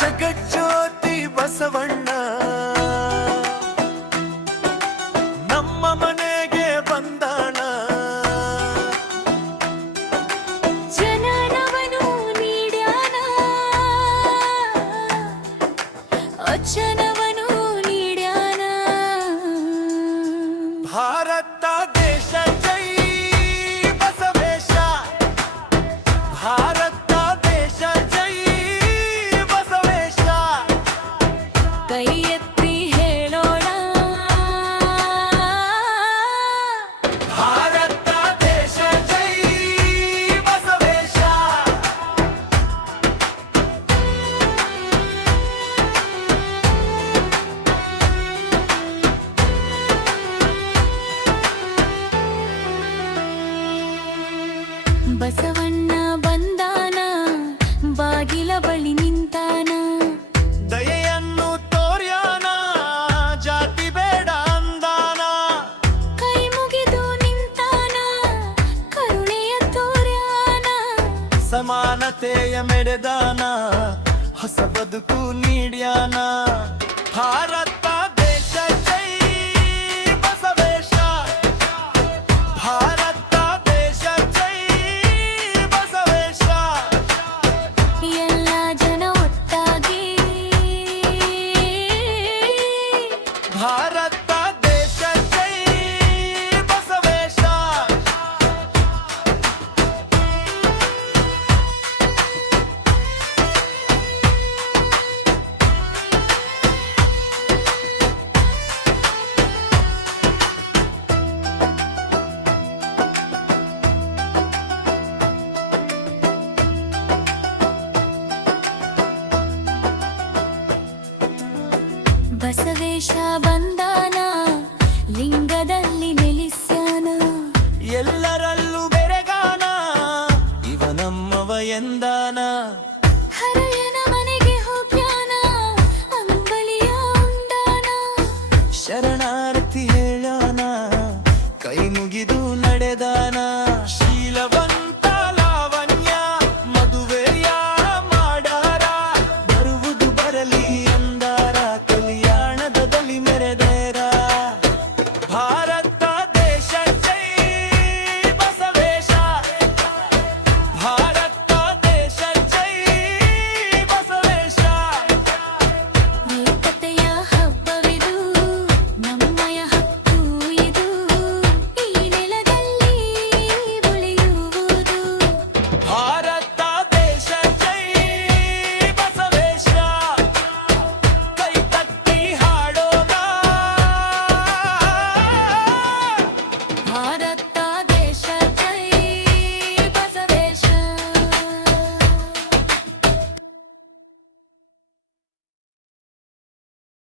ಜಗಜ್ಯೋತಿ ಬಸವಣ್ಣ ನಮ್ಮ ಮನೆಗೆ ಬಂದಾಣ. ಜನನವನು ನೀಡ್ಯಾನ, ವಚನವನು ನೀಡ್ಯಾನ. ಭಾರತ ದೇಶ ಜೈ ಬಸವೇಶ, ಭಾರತ ದೇಶ ಜೈ ಬಸವೇಶ. ಕೈ ಎತ್ತಿ ಹೇಳೋಣ, ಭಾರತ ದೇಶ ಜೈ ಬಸವೇಶ. ಬಸವಣ್ಣ ಬಂದಾನ, ಬಾಗಿಲ ಬಳಿ ನಿಂತಾನ. ದಯೆಯನ್ನು ತೋರ್ಯಾನ, ಜಾತಿ ಬೇಡ ಅಂದಾನ. ಕೈ ಮುಗಿದು ನಿಂತಾನ, ಕರುಣೆಯ ತೋರ್ಯಾನ. ಸಮಾನತೆಯ ಮೆರೆದಾನ, ಹೊಸ ಬದುಕು ನೀಡ್ಯಾನ. ಭಾರತ ದೇಶ ಜೈ ಬಸವೇಶ, ಭಾರತ ದೇಶ ಜೈ ಬಸವೇಶ. ಎಲ್ಲ ಜನ ಒಟ್ಟಾಗಿ ಭಾರತ ದೇಶ ಜೈ ಬಸವೇಶ. ಬಸವೇಶ ಬಂದಾನ, ಲಿಂಗದಲ್ಲಿ ನೆಲೆಸ್ಯಾನ. ಎಲ್ಲರ